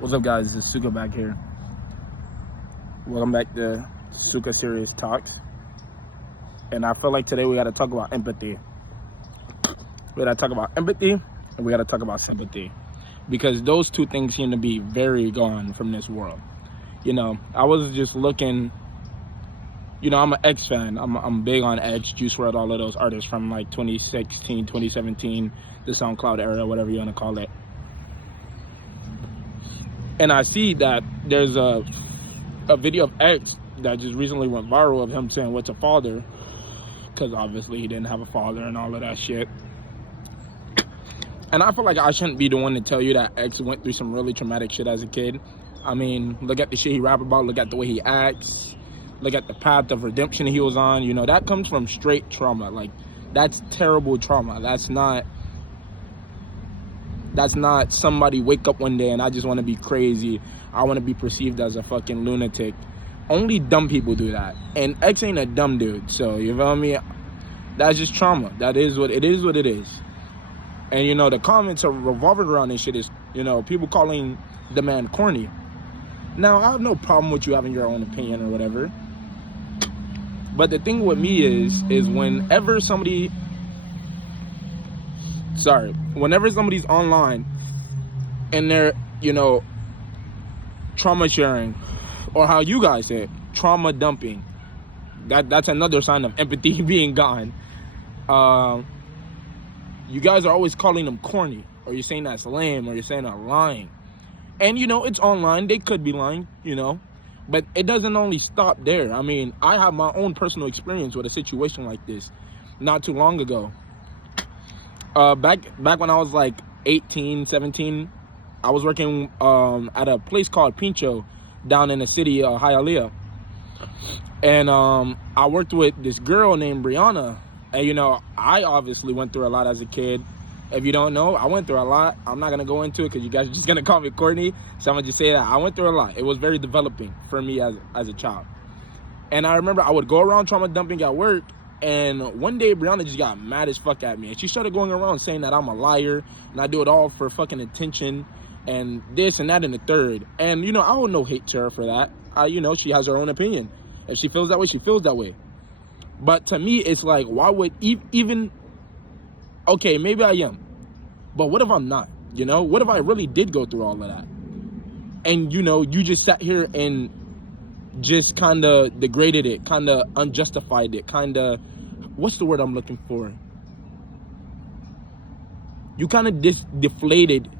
What's up, guys? This is Suka back here. Welcome back to Suka Serious Talks. And I feel like today we got to talk about empathy. We got to talk about empathy and we got to talk about sympathy, because those two things seem to be very gone from this world. You know, I was just looking. You know, I'm an X fan. I'm big on X, Juice WRLD, all of those artists from like 2016, 2017, the SoundCloud era, whatever you want to call it. And I see that there's a video of X that just recently went viral of him saying, "What's a father?" Because obviously he didn't have a father and all of that shit. And I feel like I shouldn't be the one to tell you that X went through some really traumatic shit as a kid. I mean, look at the shit he rap about, look at the way he acts, look at the path of redemption he was on. You know, that comes from straight trauma. Like, that's terrible trauma. That's not somebody wake up one day and I just want to be crazy. I want to be perceived as a fucking lunatic. Only dumb people do that. And X ain't a dumb dude. So, you feel me? That's just trauma. That is what it is, what it is. And, you know, the comments are revolving around this shit is, you know, people calling the man corny. Now, I have no problem with you having your own opinion or whatever. But the thing with me is whenever somebody's online and they're, you know, trauma sharing, or how you guys say it, trauma dumping, that's another sign of empathy being gone. You guys are always calling them corny, or you're saying that's lame, or you're saying they're lying. And, you know, it's online. They could be lying, you know. But it doesn't only stop there. I mean, I have my own personal experience with a situation like this not too long ago. Back when I was like 18, 17, I was working at a place called Pincho down in the city of Hialeah. And I worked with this girl named Brianna. And, you know, I obviously went through a lot as a kid. If you don't know, I went through a lot. I'm not going to go into it because you guys are just going to call me corny. So I'm going to just say that I went through a lot. It was very developing for me as a child. And I remember I would go around trauma dumping at work. And one day, Brianna just got mad as fuck at me. And she started going around saying that I'm a liar. And I do it all for fucking attention. And this and that and the third. And, you know, I hold no hate to her for that. You know, she has her own opinion. If she feels that way, she feels that way. But to me, it's like, why would even... Okay, maybe I am. But what if I'm not? You know? What if I really did go through all of that? And, you know, you just sat here and just kind of degraded it, kind of unjustified it, kind of... What's the word I'm looking for? You kind of deflated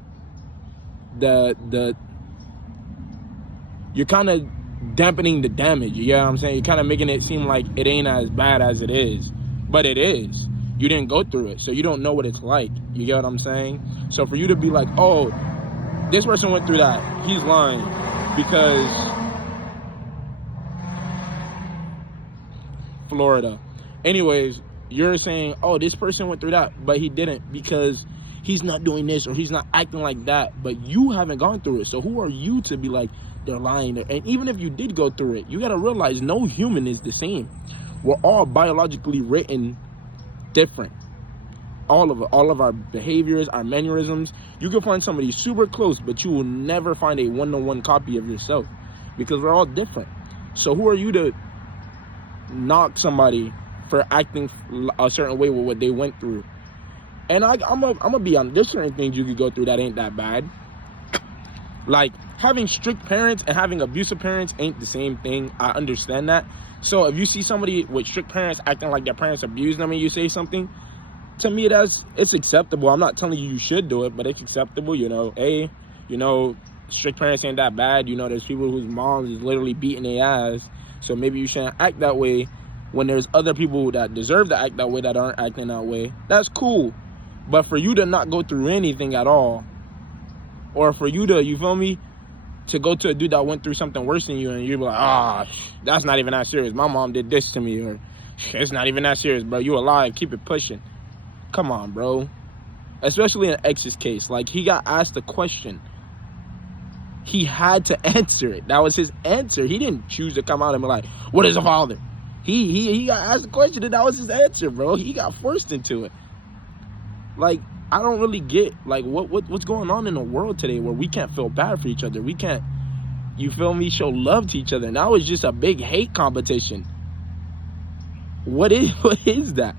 the... You're kind of dampening the damage, you know what I'm saying? You're kind of making it seem like it ain't as bad as it is. But it is. You didn't go through it, so you don't know what it's like. You get what I'm saying? So for you to be like, oh, this person went through that, he's lying. Because Florida. Anyways, you're saying, oh, this person went through that, but he didn't because he's not doing this or he's not acting like that. But you haven't gone through it. So who are you to be like, they're lying? And even if you did go through it, you got to realize no human is the same. We're all biologically written different. All of our behaviors, our mannerisms. You can find somebody super close, but you will never find a one-to-one copy of yourself because we're all different. So who are you to knock somebody for acting a certain way with what they went through? And I'm gonna be honest, there's certain things you could go through that ain't that bad. Like, having strict parents and having abusive parents ain't the same thing. I understand that. So if you see somebody with strict parents acting like their parents abused them and you say something, to me it's acceptable. I'm not telling you should do it, but it's acceptable. You know, hey, you know, strict parents ain't that bad. You know, there's people whose moms is literally beating their ass. So maybe you shouldn't act that way when there's other people that deserve to act that way that aren't acting that way. That's cool. But for you to not go through anything at all, or for you to, you feel me, to go to a dude that went through something worse than you and you're like, that's not even that serious. My mom did this to me, or it's not even that serious, bro. You alive, keep it pushing. Come on, bro. Especially in X's case. Like, he got asked a question. He had to answer it. That was his answer. He didn't choose to come out and be like, what is a father? He got asked a question and that was his answer, bro. He got forced into it. Like, I don't really get, like, what's going on in the world today where we can't feel bad for each other. We can't, you feel me, show love to each other. Now it's just a big hate competition. What is that?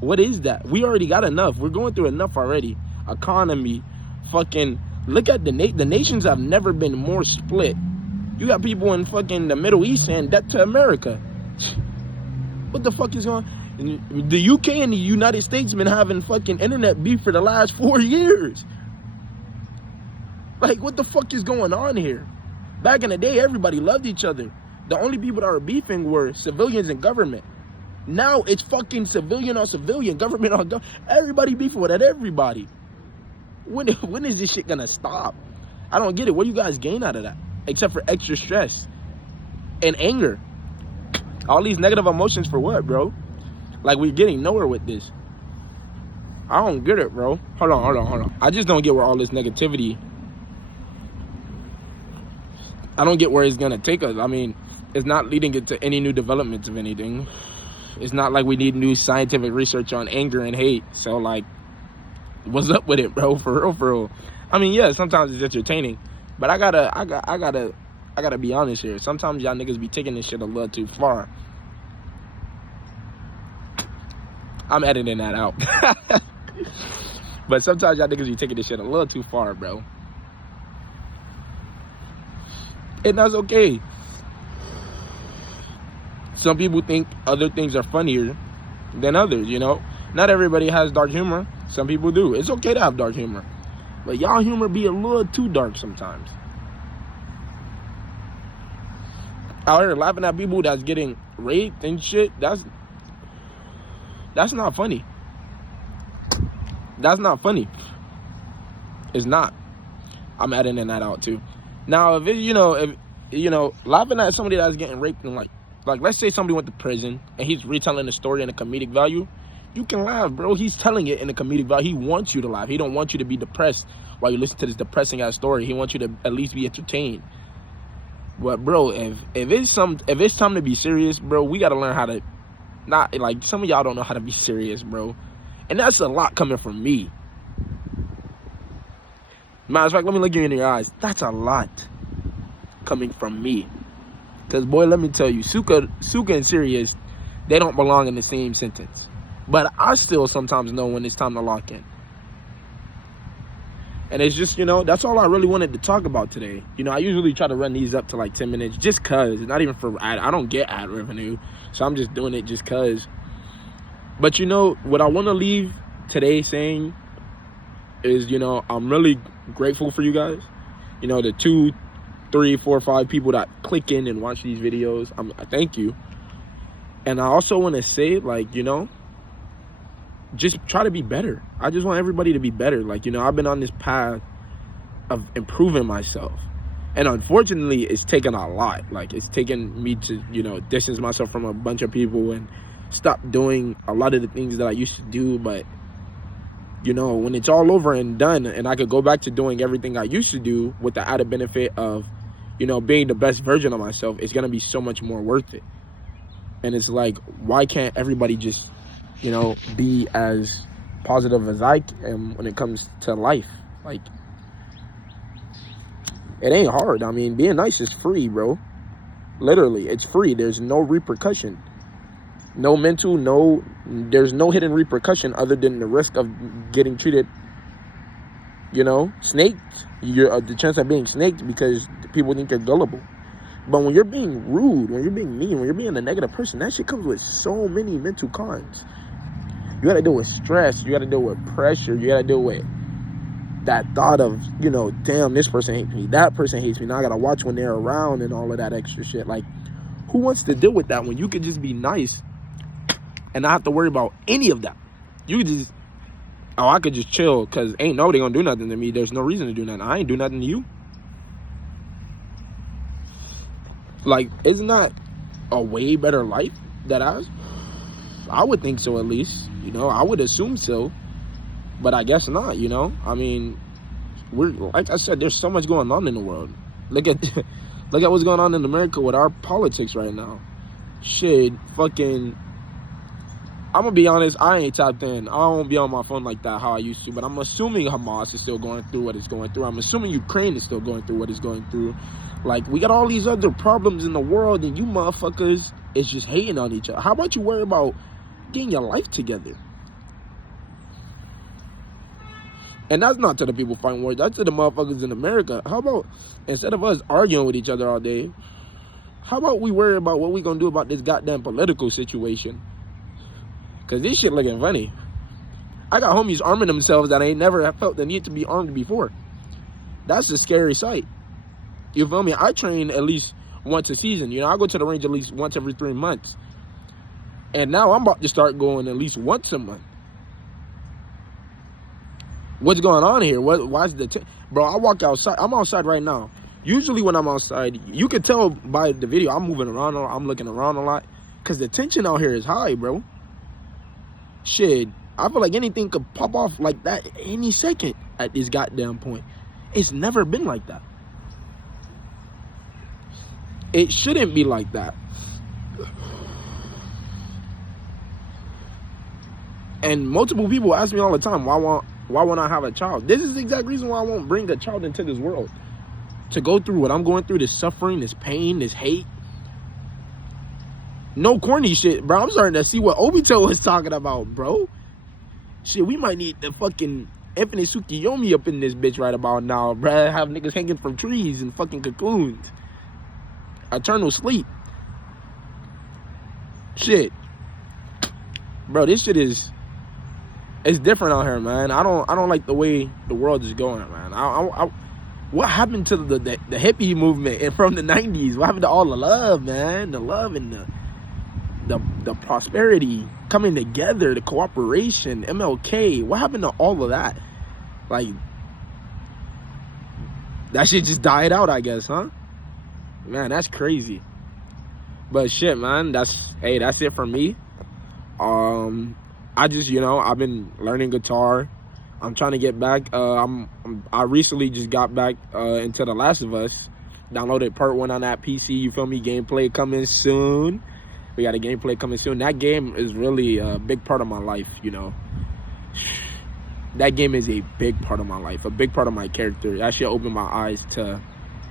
What is that? We already got enough. We're going through enough already. Economy, fucking, look at the nations have never been more split. You got people in fucking the Middle East saying death to America. What the fuck is going on? The UK and the United States been having fucking internet beef for the last 4 years. Like, what the fuck is going on here? Back in the day, everybody loved each other. The only people that were beefing were civilians and government. Now it's fucking civilian on civilian, government on government. Everybody beefing with everybody. When is this shit gonna stop? I don't get it. What do you guys gain out of that? Except for extra stress and anger. All these negative emotions for what, bro? Like, we're getting nowhere with this. I don't get it, bro. Hold on. I just don't get where all this negativity, I don't get where it's gonna take us. I mean, it's not leading it to any new developments of anything. It's not like we need new scientific research on anger and hate. So, like, what's up with it, bro? For real. I mean, yeah, sometimes it's entertaining, but I gotta be honest here. Sometimes y'all niggas be taking this shit a little too far. I'm editing that out. But sometimes y'all niggas be taking this shit a little too far, bro. And that's okay. Some people think other things are funnier than others, you know? Not everybody has dark humor. Some people do. It's okay to have dark humor. But y'all humor be a little too dark sometimes. Out here laughing at people that's getting raped and shit, that's not funny. That's not funny. It's not. I'm editing that out too. Now, if laughing at somebody that's getting raped and like let's say somebody went to prison and he's retelling the story in a comedic value, you can laugh, bro. He's telling it in a comedic value. He wants you to laugh. He don't want you to be depressed while you listen to this depressing ass story. He wants you to at least be entertained. But bro, if it's time to be serious, bro, we gotta learn how to not, like, some of y'all don't know how to be serious, bro. And that's a lot coming from me. Matter of fact, let me look you in your eyes. That's a lot coming from me. Because, boy, let me tell you, Suka and serious, they don't belong in the same sentence. But I still sometimes know when it's time to lock in. And it's just, that's all I really wanted to talk about today. I usually try to run these up to like 10 minutes just because. Not even for ad. I don't get ad revenue. So I'm just doing it just because. But, what I want to leave today saying is, I'm really grateful for you guys. The 2, 3, 4, 5 people that click in and watch these videos. I thank you. And I also want to say, like, just try to be better. I just want everybody to be better. Like, I've been on this path of improving myself. And unfortunately, it's taken a lot. Like, it's taken me to, distance myself from a bunch of people and stop doing a lot of the things that I used to do. But, when it's all over and done and I could go back to doing everything I used to do with the added benefit of, being the best version of myself, it's going to be so much more worth it. And it's like, why can't everybody just, be as positive as I am when it comes to life? Like, it ain't hard. I mean, being nice is free, bro. Literally, it's free. There's no repercussion. No mental, there's no hidden repercussion other than the risk of getting treated, snaked. You're the chance of being snaked because people think you're gullible. But when you're being rude, when you're being mean, when you're being a negative person, that shit comes with so many mental cons. You gotta deal with stress. You gotta deal with pressure. You gotta deal with that thought of, damn, this person hates me. That person hates me. Now I gotta watch when they're around and all of that extra shit. Like, who wants to deal with that when you could just be nice and not have to worry about any of that? You just, I could just chill because ain't nobody gonna do nothing to me. There's no reason to do nothing. I ain't do nothing to you. Like, isn't that a way better life that I would think so, at least. I would assume so. But I guess not, I mean, we're, like I said, there's so much going on in the world. Look at what's going on in America with our politics right now. Shit, fucking I'm gonna be honest, I ain't tapped in. I don't be on my phone like that how I used to, but I'm assuming Hamas is still going through what it's going through. I'm assuming Ukraine is still going through what it's going through. Like, we got all these other problems in the world, and you motherfuckers is just hating on each other. How about you worry about getting your life together? And that's not to the people fighting wars. That's to the motherfuckers in America. How about, instead of us arguing with each other all day, how about we worry about what we gonna do about this goddamn political situation? Because this shit looking funny. I got homies arming themselves that ain't never felt the need to be armed before. That's a scary sight. You feel me? I train at least once a season. You know, I go to the range at least once every 3 months. And now I'm about to start going at least once a month. What's going on here? Why's the... Bro, I walk outside. I'm outside right now. Usually when I'm outside, you can tell by the video, I'm moving around. I'm looking around a lot. Because the tension out here is high, bro. Shit, I feel like anything could pop off like that any second at this goddamn point. It's never been like that. It shouldn't be like that. And multiple people ask me all the time, why won't I have a child? This is the exact reason why I won't bring a child into this world. To go through what I'm going through, this suffering, this pain, this hate. No corny shit, bro. I'm starting to see what Obito was talking about, bro. Shit, we might need the fucking Infinite Tsukiyomi up in this bitch right about now, bro. Have niggas hanging from trees and fucking cocoons. Eternal sleep. Shit. Bro, this shit is... It's different out here, man. I don't like the way the world is going, man. What happened to the hippie movement and from the 90s? What happened to all the love, man? The love and the prosperity coming together, the cooperation, MLK. What happened to all of that? Like, that shit just died out, I guess, huh? Man, that's crazy. But shit, man, that's it for me. I just, you know, I've been learning guitar. I'm trying to get back. I recently just got back into The Last of Us. Downloaded part 1 on that PC, you feel me? Gameplay coming soon. We got a gameplay coming soon. That game is really a big part of my life, you know. That game is a big part of my life, a big part of my character. That shit opened my eyes to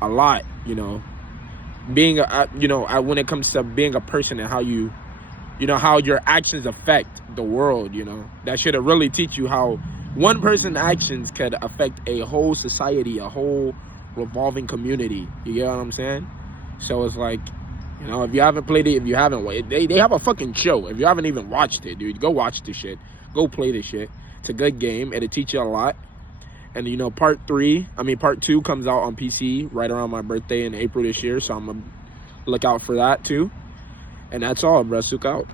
a lot, you know. Being when it comes to being a person and how you know, how your actions affect the world, you know. That should really teach you how one person's actions could affect a whole society, a whole revolving community. You get what I'm saying? So it's like, you know, if you haven't played it, if you haven't, they have a fucking show. If you haven't even watched it, dude, go watch this shit. Go play this shit. It's a good game. It'll teach you a lot. And, you know, part 2 comes out on PC right around my birthday in April this year. So I'm going to look out for that, too. And that's all, bro. Sook out.